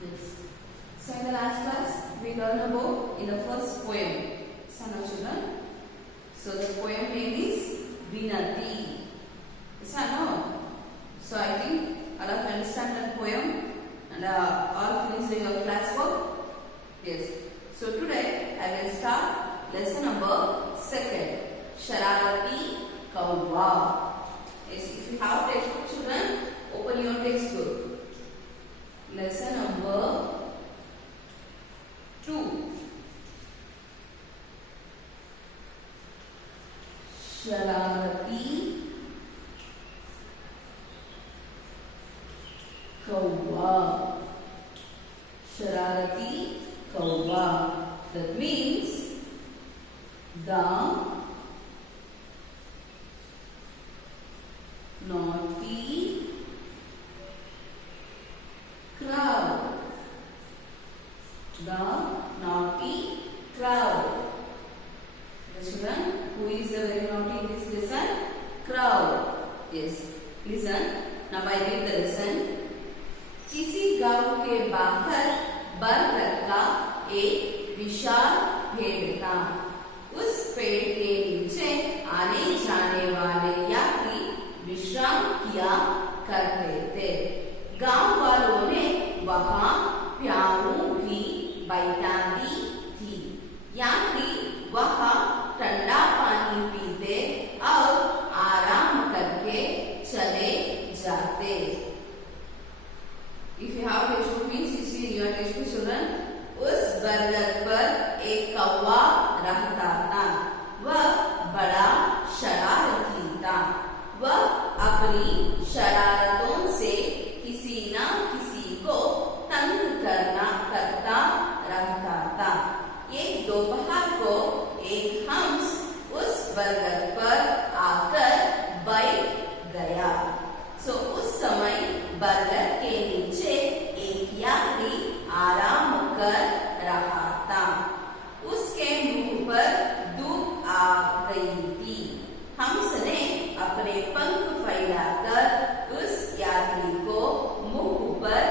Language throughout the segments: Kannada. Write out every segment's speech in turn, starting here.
Yes. So in the last class, we learned about in the first poem. So now children, so the poem name is Vinati. Yes or no? So I think all of you understand that poem and all finished your class work. Yes. So today I will start lesson number 2. Shararati Kauva. Yes. If you have textbook, children, open your textbook. Lesson number 2. Shararati Kauva. Shararati Kauva. That means the naughty crow. The naughty crow. Children, who is the very naughty in this lesson? Crow. Yes. Listen. Now I read the lesson. किसी गांव के बाहर बरगद का एक विशाल पेड़ था। उस पेड़ के नीचे आने जाने वाले यात्री विश्राम किया करते थे। गांव वालों ने वहां प्याऊ भी बैठा दी थी। यात्री वहां ठंडा पानी पीते और आराम करके चले जाते। If you have textbook means you see your textbook children. उस बरगद पर एक कौवा रहता था। वह बड़ा शरारती था। वह अपनी शरारतों से किसी न किसी को तंग करता रहता था। एक दोपहर को एक हंस उस बरगद पर आकर बैठ गया। सो उस समय बरगद के नीचे एक यात्री आराम कर रहा था। उसके मुंह पर धूप आ गई थी। हंस ने अपने पंख फैलाकर उस यात्री को मुंह पर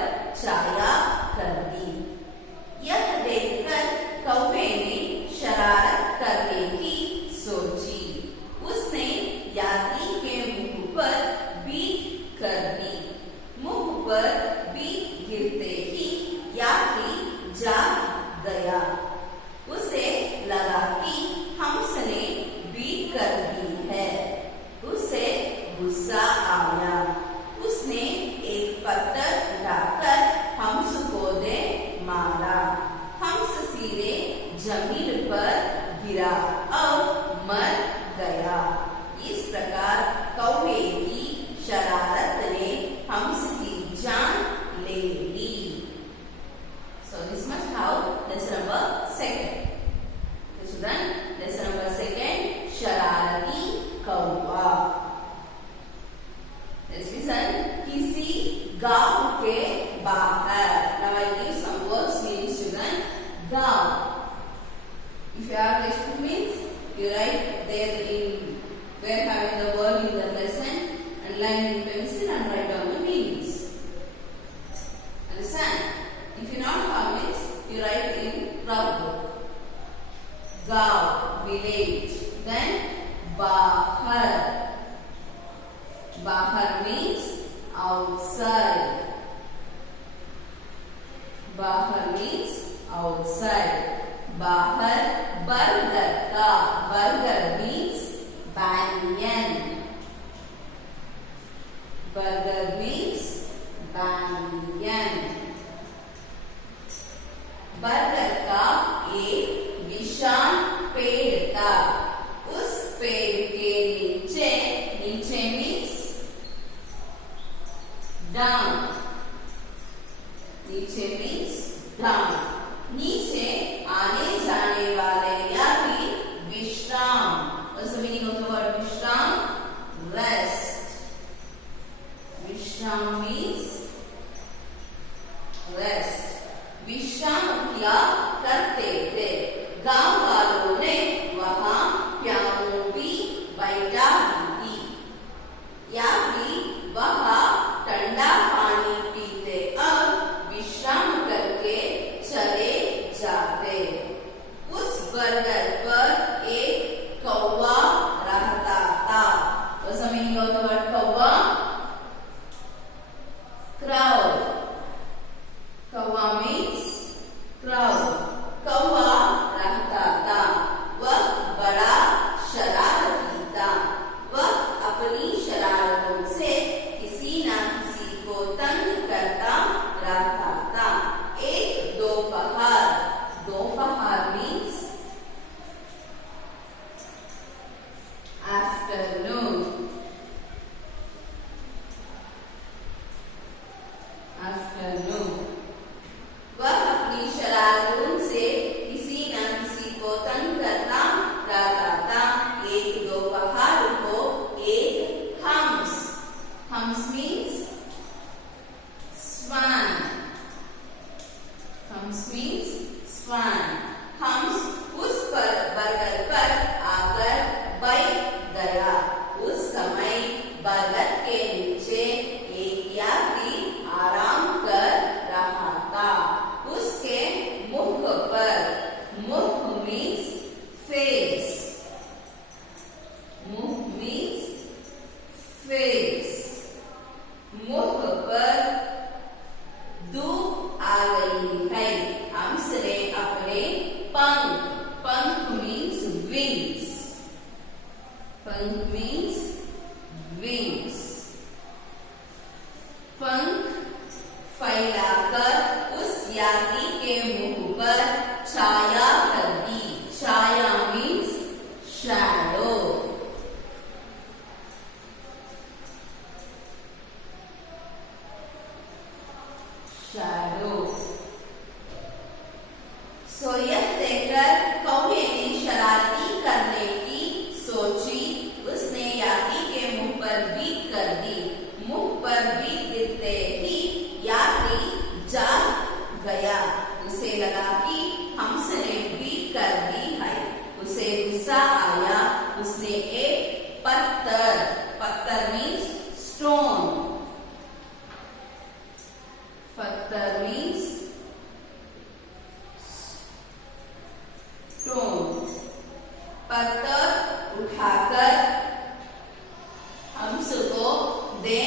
छाया कर दी। यह देखकर कौवे ने शरारत करने की सोची। उसने यात्री के मुंह पर बीट कर दी। मुंह पर बीट गिरते ही यात्री जाग गया। उसे लगा कि हंस ने बीट कर दी है। उसे गुस्सा आया। उसने एक पत्थर उठाकर हंस को दे मारा। हंस सीधे जमीन पर गिरा और मर गया। इस प्रकार कौवे की शरारत ने हंस की जान ले ली। So this much how lesson number 2. Children, lesson number 2, शरारती कौवा. Let's listen. किसी गांव के बाहर. Now I give some words means children. गांव. If you have textbook means you write there in where having the word in the lesson and line in pencil and write down the meanings. Understand? If you not have means you write in rough book. Gaon, village. Then bahar. Bahar means outside. Bahar means outside. Bahar bargar ka. Bargar means banyan. Bargar means banyan. बरगद का एक विशाल पेड़ था। उस पेड़ के नीचे, नीचे मीन्स डाउन। नीचे मीन्स डाउन। नीचे आने जाने वाले यात्री विश्राम। What's the meaning of the word विश्राम? Rest. विश्राम means rest. विश्राम किया करते थे। गांव वालों ने वहां प्याऊ भी बैठा दी थी। यात्री वहां ठंडा पानी पीते और विश्राम कर afternoon. वह अपनी शरारतों से किसी न किसी को तंग करता रहता था। एक दोपहर को एक hums means swan. Hums means swan. Hums उस पर बरगद पर आकर बैठ गया। उस समय बरगद के नीचे एक यात्री आराम कर रहा था। उसके मुख पर, मुख means face, मुख means face, मुख पर धूप आ गई है। हम्स ने अपने पंख, पंख means wings, पंख means wings, पंख फैलाकर उस यात्री के मुंह पर छाया कर दी। छाया means shadow, shadow. सो यह देखकर कौवे ने शरारती करने की सोची। उसने यात्री के मुंह पर बीट कर दी। मुंह पर बीट गिरते ही यात्री जाग गया। उसे लगा कि हम्स ने बीट कर दी है। उसे गुस्सा आया। उसने एक पत्थर, पत्थर मीन्स स्टोन, पत्थर मीन्स स्टोन, पत्थर उठाकर हम्स को दे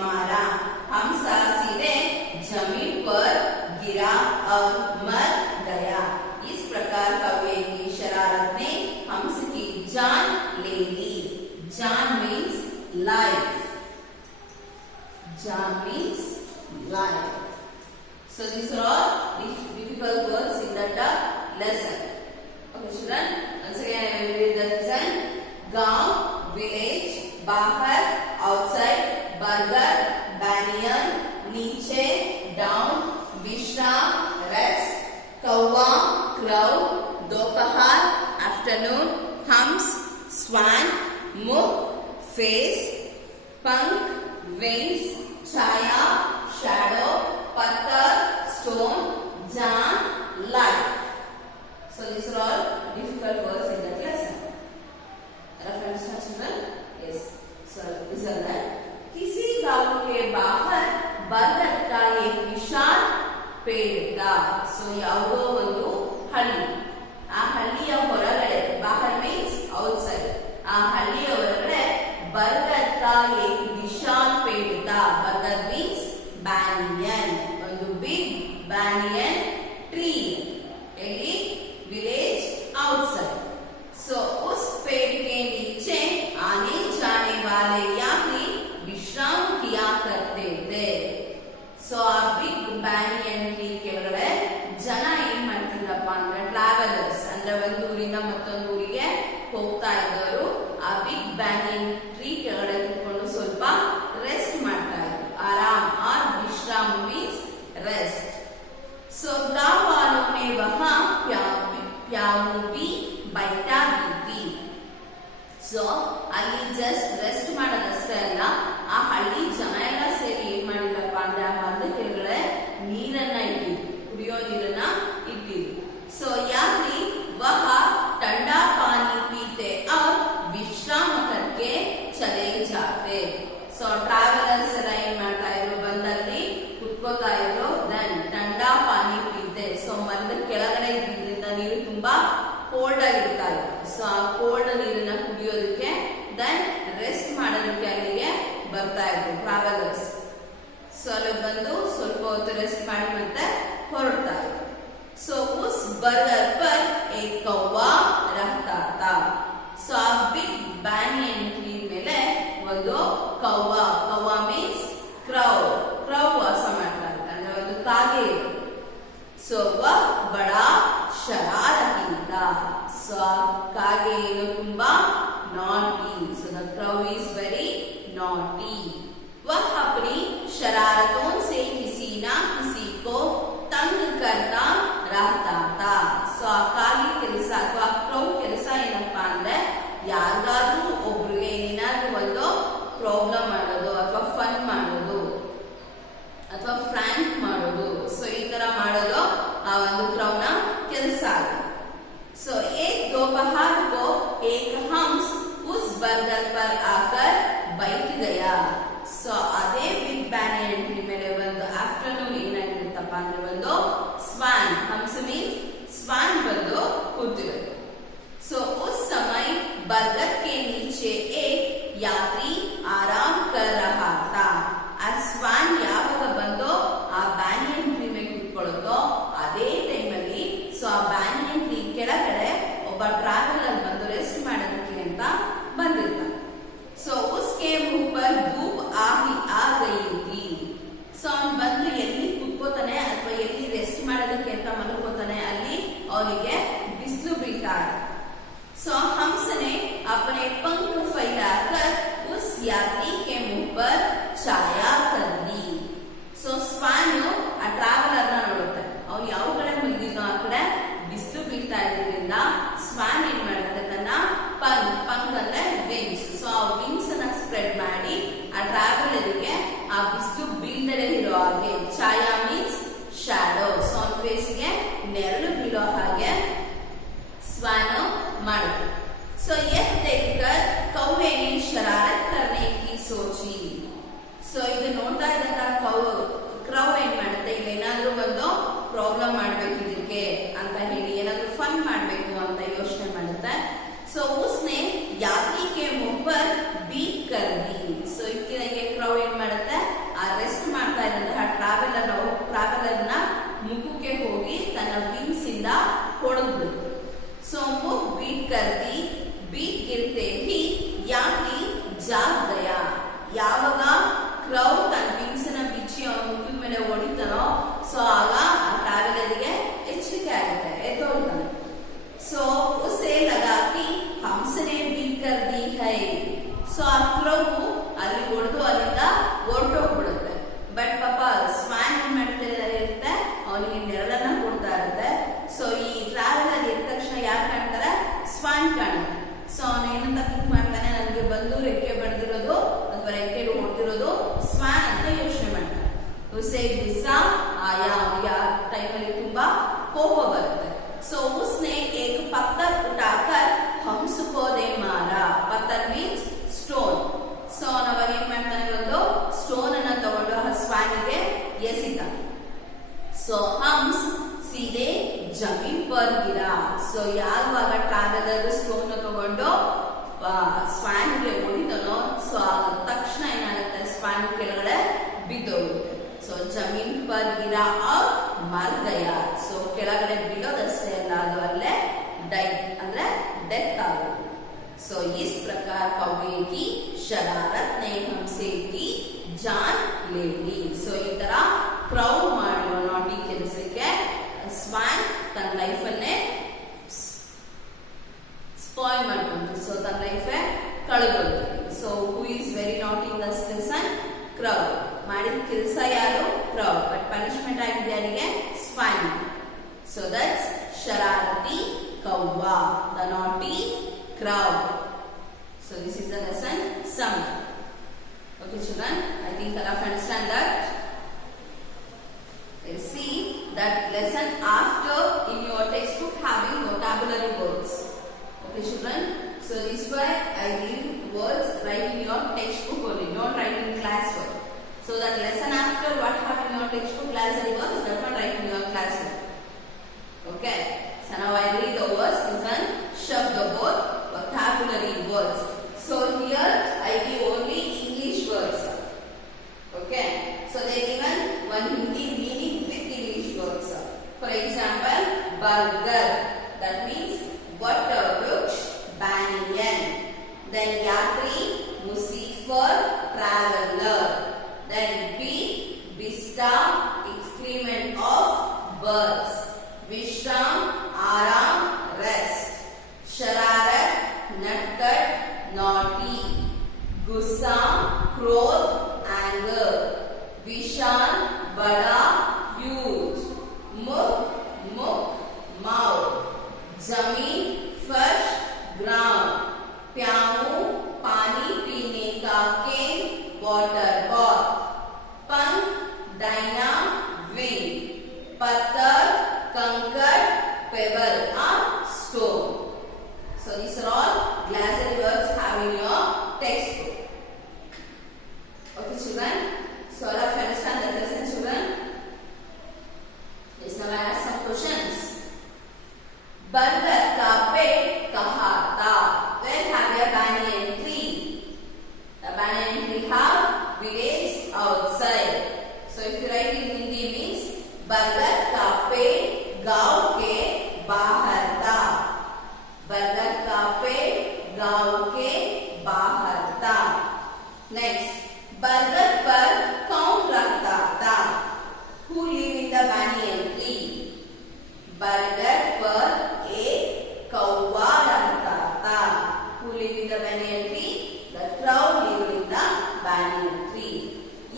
मारा। हम्स सीधे जमीन पर गिरा और मर गया। इस प्रकार कौवे की शरारत ने हम्स की जान ले ली। जान मीन्स लाइफ, जान means life. So these are all difficult words in that lesson. Okay, children. Once again, I will read the lesson. गांव, village, बाहर, outside, burger, banyan, नीचे, down, विश्राम, rest, कौवा, crow, दोपहर, afternoon, hums, swan, मुख, face, पंख, wings, छाया, shadow, पत्थर, stone, जान, light. So these are all difficult words in that lesson. Reference children? Yes. So listen that. किसी गांव के बाहर बरगद का एक विशाल पेड़ था. So ಯಾವುದೋ ಒಂದು ಹಳ್ಳಿ. ಆ ಹಳ್ಳಿಯ ಹೊರಗಡೆ, बाहर means outside. ಆ ಹಳ್ಳಿಯ ಹೊರಗಡೆ बरगद का एक विशाल पेड़ था. बरगद means banyan. ಒಂದು big banyan tree. एली village outside. So उस पेड़ के नीचे आने जाने वाले यात्री विश्राम किया करते थे. So ಆ big banyan tree ಕೆಳಗಡೆ ಜನ ಏನ್ ಮಾಡ್ತಿದ್ರಪ್ಪ ಅಂದ್ರೆ ಟ್ರಾವೆಲರ್ಸ್ ಅಂದ್ರೆ ಒಂದು ಊರಿಂದ ಮತ್ತೊಂದು ಊರಿಗೆ ಹೋಗ್ತಾ ಇದ್ದವರು ಆ ಬಿಗ್ ಬ್ಯಾನಿಯನ್ ಟ್ರೀ ಕೆಳಗಡೆ ಕೂತ್ಕೊಂಡು ಸ್ವಲ್ಪ ರೆಸ್ಟ್ ಮಾಡ್ತಾ ಇದ್ರು. ಆರಾಮ್ और विश्राम मीन्स रेस्ट. So गांव वालों ने वहां प्याऊ भी बैठा दी थी. So ಅಲ್ಲಿ ಜಸ್ಟ್ ರೆಸ್ಟ್ ಮಾಡೋದಷ್ಟೇ ಅಲ್ಲ, ಆ ಹಳ್ಳಿ ಜನ ಎಲ್ಲ ಸೇರಿ ಏನ್ ಮಾಡಿದ್ರಪ್ಪ ಅಂದ್ರೆ ಆ ಮರದ ಕೆಳಗಡೆ ನೀರನ್ನ ಇಟ್ಟಿದ್ರು, ಕುಡಿಯೋ ನೀರನ್ನ ಇಟ್ಟಿದ್ರು. ಸೊ ಯಾತ್ರಿ वह ठंडा पानी पीते और विश्राम करके चले जाते. ಸೊ ಟ್ರಾವೆಲರ್ಸ್ ಎಲ್ಲ ಏನ್ ಮಾಡ್ತಾ ಇದ್ರು, ಬಂದಲ್ಲಿ ಕುತ್ಕೋತಾ ಇದ್ರು. ದೆನ್ ठंडा पानी पीते. ಸೊ ಮರದ ಕೆಳಗಡೆ ಇದ್ರಿಂದ ನೀರು ತುಂಬಾ ಕೋಲ್ಡ್ ಆಗಿರ್ತಾ ಇತ್ತು. ಸೊ ಆ ಕೋಲ್ಡ್ ನೀರನ್ನ ಕುಡಿಯೋದಕ್ಕೆ ದೆನ್ ರೆಸ್ಟ್ ಮಾಡೋದಕ್ಕೆ ಅಲ್ಲಿಗೆ ಬರ್ತಾ ಇದ್ರು ಟ್ರಾವೆಲರ್ಸ್. ಸೊ ಅಲ್ಲಿ ಬಂದು ಸ್ವಲ್ಪ ಹೊತ್ತು ರೆಸ್ಟ್ ಮಾಡಿ ಮತ್ತೆ ಹೊರಡ್ತಾ ಇದ್ರು. ಸೊ उस बरगद पर एक कौवा रहता था. ಸೊ ಆ ಬಿಗ್ ಬ್ಯಾನಿಯನ್ ಟ್ರೀ ಮೇಲೆ ಒಂದು ಕೌವಾ, ಕೌವಾ ಮೀನ್ಸ್ ಕ್ರೌ, ಕ್ರೌ ವಾಸ ಮಾಡ್ತಾ ಇತ್ತು ಅಂದ್ರೆ ಒಂದು ಕಾಗೆ. ಸೊ वह बड़ा शरारती था. ಸೊ ಆ ಕಾಗೆ ಏನು ತುಂಬಾ naughty. So the crow is very naughty. वह अपनी शरारतों से किसी न ಏನಪ್ಪ ಅಂದ್ರೆ ಒಂದು स्वान हंस मीन्स स्वान ಬಂದು ಕೂತಿರೋದು सो उस समय बरगद के नीचे एक यात्री आराम कर रहा था आ स्वान ಯಾವಾಗ ಬಂದು ಆ ಬ್ಯಾನಿಯನ್ ಟ್ರೀ ಮೇಲೆ ಕೂತ್ಕೊಳ್ಳುತ್ತೋ ಅದೇ ಟೈಮ್ ಅಲ್ಲಿ ಸೊ ಆ ಬ್ಯಾನಿಯನ್ ಟ್ರೀ ಕೆಳಗಡೆ ಒಬ್ಬ ಟ್ರಾವೆಲರ್ ಬಂದು ರೆಸ್ಟ್ ಮಾಡೋದಕ್ಕೆ ಅಂತ ಬಂದಿರ್ತಾನೆ ಸೊ उसके मुंह पर धूप आ गई थी ಸೊ ಅವನು ಬಂದು ಎಲ್ಲಿ ಕೂತ್ಕೋತಾನೆ ಅಥವಾ ಎಲ್ಲಿ ರೆಸ್ಟ್ ಮಾಡೋದಕ್ಕೆ ಅಂತ ಮಲ್ಕೋತಾನೆ ಅಲ್ಲಿ ಅವನಿಗೆ ಬಿಸಿಲು ಬೀಳ್ತಾ ಇದೆ सो हंस ने अपने पंख फैलाकर उस यात्री के मुंह पर छाया कर दी सो स्वान आ ट्रावेलर ನೋಡುತ್ತೆ ಅವನು ಯಾವ ಕಡೆ ಮಲಗಿದ್ನೋ ಆ ಕಡೆ ಬಿಸಿಲು ಬೀಳ್ತಾ ಇದ್ರಿಂದ ಸ್ವಾನ್ ಏನ್ ಮಾಡುತ್ತೆ ತನ್ನ ಪಂಕ್ ಅಂದ್ರೆ ವಿಂಗ್ಸ್ ಸೊ ಆ ವಿಂಗ್ಸ್ ಅನ್ನ ಸ್ಪ್ರೆಡ್ ಮಾಡಿ ಆ ಟ್ರಾವೆಲರ್ಗೆ ಆ ಬಿಸಿಲು ಬೀಳದಲೇ ಇರೋ ಹಾಗೆ ಛಾಯಾ ಮೀನ್ಸ್ ಶಾಡೋ ಸೊ ಅವನ ಫೇಸ್ಗೆ ನೆರಳು ಬೀಳೋ ಹಾಗೆ स्वान मारते सो यह देखकर कौवे ने शरारत करने की सोची सो ಇದು ನೋಡ್ತಾ ಇದ್ದಾಗ ಕ್ರೌ ಏನ್ ಮಾಡುತ್ತೆ ಈಗ ಏನಾದ್ರೂ ಒಂದು ಪ್ರಾಬ್ಲಮ್ ಮಾಡ್ಬೇಕು ಇದಕ್ಕೆ ಅಂತ ಹೇಳಿ ಏನಾದ್ರೂ ಫನ್ ಮಾಡ್ಬೇಕು ಅಂತ ಯೋಚನೆ ಮಾಡುತ್ತೆ सो उसने यात्री के मुंह पर बीट कर दी सो ಇದಕ್ಕೆ ಕ್ರೌ ಏನ್ ಮಾಡುತ್ತೆ ಆ ರೆಸ್ಟ್ ಮಾಡ್ತಾ ಇದ್ದಂತಹ ಟ್ರಾವೆಲರ್ನ ಮುಖಕ್ಕೆ ಹೋಗಿ ತನ್ನ ವಿಂಗ್ಸ್ ಇಂದ ಹೊಡೆದು सो मुख बीट कर दी बीट गिरते ही यात्री जाग गया ಯಾವಾಗ ಕ್ರೌ ತನ್ನ ವಿಂಗ್ಸ್ ನ ಬಿಚ್ಚಿ ಅವನ ಮುಖದ ಮೇಲೆ ಹೊಡಿತಾನೋ ಸೊ ಆಗ ಆ ಟ್ರಾವೆಲರ್ಗೆ ಎಚ್ಚರಿಕೆ ಆಗುತ್ತೆ ಎದ್ದೋಳ್ತಾನೆ ಸೊ ಉಸೆ ಲಗಾ ಕಿ ಹಂಸ ನೆ बीट कर दी है ಸೊ ಆ ಕ್ರೌ ಅಲ್ಲಿ ಹೊಡೆದು ಅಲ್ಲಿಂದ ಹೊರಟೋಗ್ಬಿಡುತ್ತೆ ಬಟ್ ಪಾಪ ಸ್ವಾನ್ ಏನ್ ಮಾಡ್ತಾ ಇರುತ್ತೆ ಅವನಿಗೆ ನೆರಳನ್ನ ಕೊಡ್ತಾ ಇರುತ್ತೆ ಸೊ ಈ ಟ್ರಾವೆಲರ್ ಎದ್ದ ತಕ್ಷಣ ಯಾರು ಕಾಣ್ತಾರೆ ಸ್ವಾನ್ ಕಾಣುತ್ತೆ ಸೊ ಅವನು ಏನಂತ ಥಿಂಕ್ ಮಾಡ್ತಾನೆ ನನಗೆ ಬಂದು ರೆಕ್ಕೆ ಬಡ್ದಿರೋದು ಅಥವಾ ರೆಕ್ಕೆ ಹೊಡೆದಿರೋದು ಸ್ವಾನ್ ಅಂತ ಯೋಚನೆ ಮಾಡ್ತಾನೆ ಉಸೆ ಗುಸ್ಸಾ ಆಯಾ ಅವನಿಗೆ ಆ ಟೈಮಲ್ಲಿ ತುಂಬಾ ಕೋಪ ಬರುತ್ತೆ ಸೊ ಉಸ್ನೆ ಏಕ ಪತ್ತರ್ ಉಟಾಕರ್ ಹಂಸ ಕೋ ದೇ ಮಾರಾ ಪತ್ತರ್ ಮೀನ್ಸ್ ಸ್ಟೋನ್ ಸೊ ಅವನವಾಗ ಏನ್ ಮಾಡ್ತಾನೆ ಒಂದು ಸ್ಟೋನ್ ಅನ್ನ ತಗೊಂಡು ಆ ಸ್ವಾನಿಗೆ ಎಸಿತಾನೆ ಸೊ ಹಂಸ್ सीधे जमीन पर गिरा सो ಯಾವಾಗ ಟ್ರಾವೆಲರ್ ಸ್ಟೋನ್ ತಗೊಂಡು ಸ್ವಾನ್ ಗೆ ಹೊಡಿತಾನೋ ಸೊ ತಕ್ಷಣ ಏನಾಗುತ್ತೆ ಸ್ವಾನ್ ಕೆಳಗಡೆ ಬಿದ್ದೋಗುತ್ತೆ ಸೊ ಜಮೀನ್ ಪರ್ ಗಿರಾ और मर गया ಸೊ ಕೆಳಗಡೆ ಬೀಳೋದಷ್ಟೇ ಅಲ್ಲ ಅದು ಅಲ್ಲೇ ಡೈ ಅಂದ್ರೆ ಡೆತ್ ಆಗುತ್ತೆ ಸೊ इस प्रकार कौवे की शरारत ने हमसे की जान ले ली ಸೊ ಈ ತರ ಕ್ರೌ ಮಾಡುವ ನಾಟಿ ಕೆಲಸಕ್ಕೆ स्वान तन लाइफ अन्ने स्पॉइल ಮಾಡ್ಕೊಂಡು ಸೊ ತನ್ನ ಲೈಫ್ ಕಳೆದುಕೊಳ್ಳುತ್ತೆ so who is very naughty in this lesson crow ಮಾಡಿದ ಕೆಲಸ ಯಾರು ಕ್ರೌ ಬಟ್ ಪನಿಷ್ಮೆಂಟ್ ಆಗಿದೆ ಯಾರಿಗೆ ಸ್ವಾನ್ ಸೊ ದಟ್ಸ್ ಶರಾರತಿ ಕೌವಾ the naughty crow so this is the lesson some okay children I think all of you understand that see that lesson after in your textbook having vocabulary words okay children so this way I give words write in your textbook only don't write in classwork so that lesson after what have in your textbook classwork words that one write in your classwork okay so now I read the words listen shabda both vocabulary words so here I give only English words okay so they given one Hindi meaning with English words for example burger that means butterwort banyan then yatri musafir traveler then bista excrement of birds vishram aram rest shararat nutcut naughty gussa क्रोध anger विशाल बड़ा huge मुख मुख mouth जमीन फर्श ground प्याऊ पानी पीने का केन water bath पंख डायना wing पत्थर कंकड़ pebble or stone so these are all glossary words having your textbook okay children so all of you understand that बरगद का पेड़ गांव के बाहर था। बरगद का पेड़ गांव के बाहर था। नेक्स्ट, बरगद पर कौन रहता था? Who live in the banyan tree? बरगद पर एक कौवा रहता था। Who live in the banyan tree? The crow live in the banyan tree.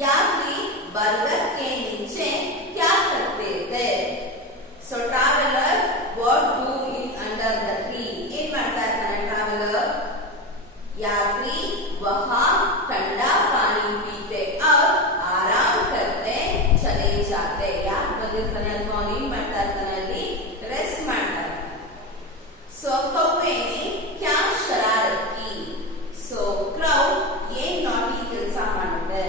यात्री बरगद के नीचे क्या करते थे? So traveler, what do in under the tree? ಏನ್ ಮಾಡ್ತಾ ಇರ್ತಾನೆ traveler? यात्री वहाँ ठंडा पानी पीते और आराम करते चले जाते। ಯಾಕೆ ಬಂದಿರ್ತಾನೆ ಅಥವಾ ಅವನು ಏನ್ ಮಾಡ್ತಾ ಇರ್ತಾನೆ? ಅಲ್ಲಿ ರೆಸ್ಟ್ ಮಾಡ್ತಾ ಇರ್ತಾನೆ। So कौवे ने क्या शरारत की? So crow ये naughty ಕೆಲಸ ಮಾಡುತ್ತೆ।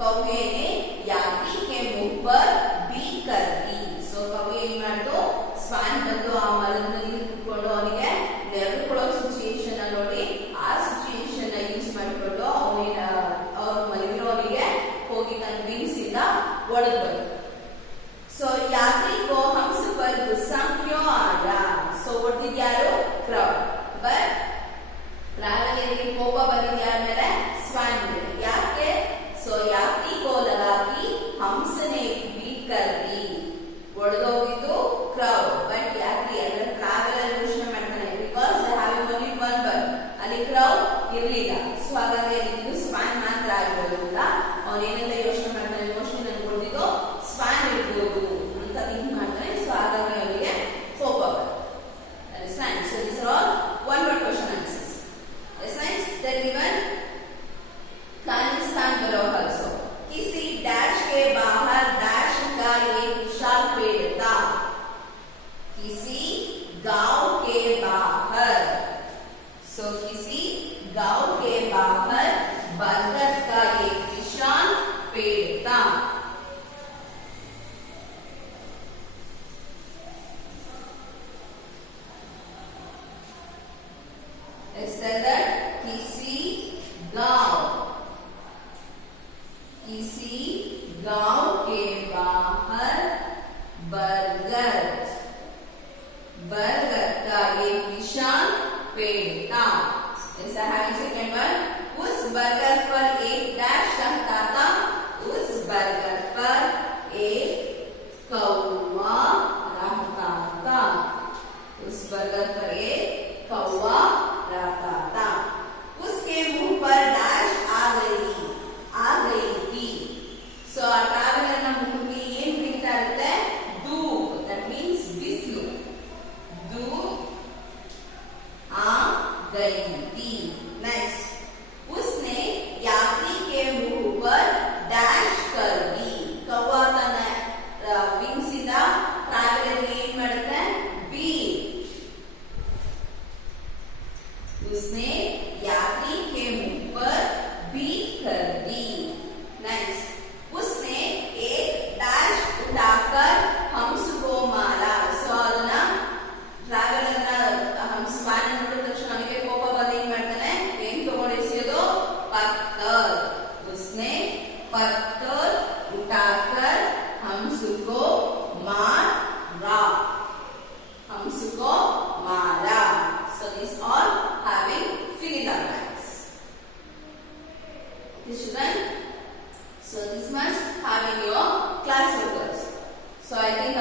कौवे ने यात्री के मुंह पर बीट कर दी। So कौवे ಏನ್ ಮಾಡ್ತು? ಸ್ವಾನ್ ಬಂದು ಆ ಮರದ ಮೇಲೆ ಕೂತ್ಕೊಂಡು ಅವನಿಗೆ ನೆರಳು ಕೊಡೋ ಸಿಚುಯೇಷನ್ ನೋಡಿ ಆ ಸಿಚುಯೇಷನ್ ಯೂಸ್ ಮಾಡಿಕೊಂಡು ಅವ್ರು ಮಲಗಿರೋನಿಗೆ ಹೋಗಿ ತನ್ನ ವಿಂಗ್ಸ್ ಇಂದ ಒಡೆದು ಬಂತು। ಸೊ ಯಾತ್ರಿ ಕೋ ಹಂಸ ಪರ್ ಗುಸ್ಸಾ ಕ್ಯೋ ಆಯಾ? ಸೊ ಒಡೆದಿದ್ ಯಾರು? ಕ್ರೌ। ಬಟ್ ಟ್ರಾವೆಲರ್ಗೆ ಕೋಪ ಬಂದಿದ್ ಯಾರ ಮೇಲೆ? ಸ್ವಾನ್ ಮೇಲೆ। ಯಾಕೆ? ಸೊ ಯಾತ್ರಿ ಕೋ ಲಗಾ ಕಿ ಹಂಸನೆ ಬೀಟ್ ಕರ್ ದಿ। ಒಡೆದೋಗಿದ್ದು ಕ್ರೌ, ಬಟ್ ಯಾತ್ರಿ ಅಂದ್ರೆ ಟ್ರಾವೆಲರ್ ಯೋಚನೆ ಮಾಡ್ತಾನೆ because they having only one bird, ಅಲ್ಲಿ ಕ್ರೌ ಇರ್ಲಿಲ್ಲ। ಸೊ ಹಾಗಾಗಿ ಇದು ಸ್ವಾನ್ ಮಾತ್ರ ಆಗಿರೋದ್ರಿಂದ ಅವನೇನಂತ ಯೋಚನೆ ಮಾಡ್ತಾನೆ? ಮೋಸ್ಟ್ಲಿ ನನ್ಗೆ ಹೊಡೆದಿದ್ದು ಸ್ವಾನ್ ಇರ್ಬೋದು ಅಂತ ಥಿಂಕ್ ಮಾಡ್ತಾನೆ। ಸೊ ಹಾಗಾಗಿ ಅವನಿಗೆ ಕೋಪ ಬರುತ್ತೆ। Understand? So these are all one word question answers. Yes, nice. Then given Khalistan बरो also. किसी डैश के बाहर डैश का एक विशाल पेड़ था। किसी गांव के बाहर। So किसी गांव के बाहर बरगद का एक विशाल पेड़ था। Let's tell that किसी गांव के बाहर बरगद का एक विशाल पेड़ था। ऐसा है सेकंड वन, उस बरगद पर एक डैश रहता था। उस बरगद पर एक कौवा रहता था। उस बरगद पर एक कौवा रहता था। उसके मुंह पर डैश आ गई थी। सो आ ट्रैवलर ನ ಮುಖಕ್ಕೆ ಏನ್ ಬೀಳ್ತಾ ಇರುತ್ತೆ? धूप, that means बिस्लू। धूप आ गई थी। नेक्स्ट, उसने यात्री के मुंह पर डैश कर दी। कौवा तನ್ನ विंग्ಸ್ ಇಂದ ಟ್ರಾವೆಲರ್ ಏನ್ ಮಾಡುತ್ತೆ? बीट। उसने यात्री के मुंह पर बीट कर दी। नेक्स्ट, उसने एक डैश उठाकर हंस को मारा। सो ಅದನ್ನ ಟ್ರಾವೆಲರ್ ಹಂಸ ಸ್ವಾನ್ ನೋಡಿದ ತಕ್ಷಣ ಅವನಿಗೆ ಕೋಪ ಬಂದು ಏನ್ ಮಾಡ್ತಾನೆ? ಏನ್ ತಗೊಂಡು ಎಸೆಯೋದು? पत्थर। उसने पत्थर उठाकर हंस को मारा। हंस को मारा। So these all having fill in the blanks. Children, so this much having your class workers. So I think